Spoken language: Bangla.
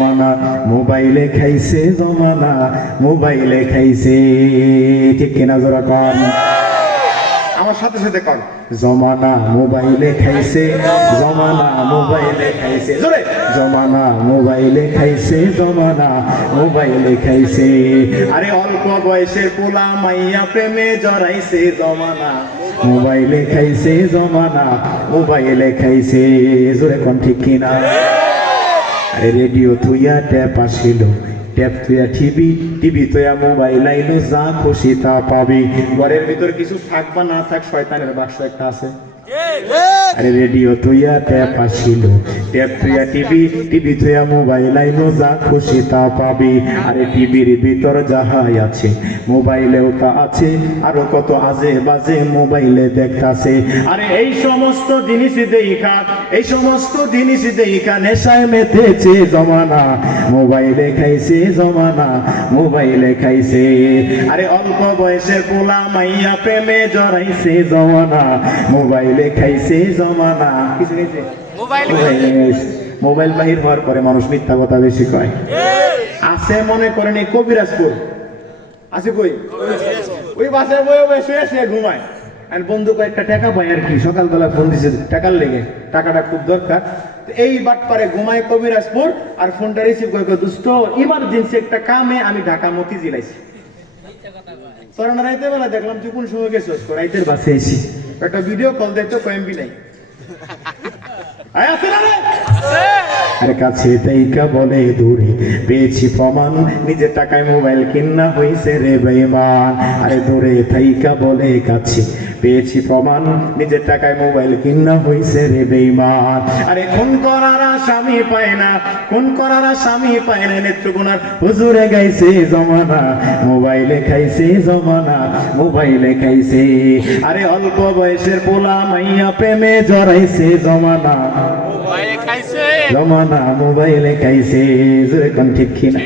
জমানা, মোবাইলে খাইছে জমানা, মোবাইলে খাইছে। ঠিক কিনা জোরা কন? আমার সাথে সাথে কর জমানা, মোবাইলে খাইছে জমানা, মোবাইলে খাইছে। জোরে। জমানা, মোবাইলে খাইছে জমানা, মোবাইলে খাইছে। আরে অল্প বয়সের পোলা মাইয়া প্রেমে জড়াইছে জমানা। মোবাইলে খাইছে জমানা, মোবাইলে খাইছে। জোরে কোন, ঠিক কিনা? রেডিও থুইয়া ট্যাপ আসিল। ট্যাপ থুইয়া টিভি টিভি থুইয়া মোবাইল আইলো যা খুশি তা পাবি ঘরের ভিতর কিছু থাক বা না থাক শয়তানের বাক্স একটা আছে আরে রেডিও থুইয়া ট্যাপ আসিল ট্যাপ থুইয়া টিভি টিভি থুইয়া মোবাইল আইলো যা খুশি তা পাবি আরে টিভির ভিতর যাহাই আছে মোবাইলেও তা আছে আরও কত আজে বাজে মোবাইলে দেখতাছে আরে এই সমস্ত জিনিস দেখা এই সমস্ত জিনিস দেখা নেশায় মেতেছে জমানা মোবাইলে খাইছে জমানা মোবাইলে খাইছে। আরে অল্প বয়সের পোলা মাইয়া প্রেমে জড়াইছে জমানা। মোবাইলে খাইছে জমানা। কিছু খাইছে। মোবাইল বাহির হওয়ার পরে মানুষ মিথ্যা কথা বেশি কয়। আছে মনে করেন এই কবিরাজপুর। আছে কই? ওই বাসে বয়ে বয়ে শুয়ে শুয়ে ঘুমায়। আর বন্ধু কয়েকটা টাকা পায় আর কি। সকালবেলা ফোন দিছে টাকার লেগে। টাকাটা খুব দরকার। এই বাটপারে ঘুমায় কবিরাজপুর আর ফোনটা রিসিভ করে দোস্ত ইমার্জেন্সি একটা কামে আমি ঢাকা মতি জিলাইছি। রাইতে বেলা দেখলাম তুই কোন সময় গেছিস? রাইতের বাসে একটা ভিডিও কল দেখতো কয়েম্বি নাই? আরে কাছে তাইকা বলে দূরে পেয়েছি প্রমাণ। নিজের টাকায় মোবাইল কিনা হইছে রে বেমান আরে দূরে থাইকা বলে কাছে পেয়েছি প্রমাণ। নিজের টাকায় মোবাইল কিনা হইছে রে বেমান আরে খুন করার স্বামী পায় না। খুন করার স্বামী পায় না। নেত্রকোনার হুজুরে গাইছে জমানা। মোবাইলে খাইছে জমানা। মোবাইলে খাইছে। আরে অল্প বয়সের পোলা মাইয়া প্রেমে জড়াইছে জমানা। জমানা মোবাইলে খাইছে জোরে কোন ঠিক কিনা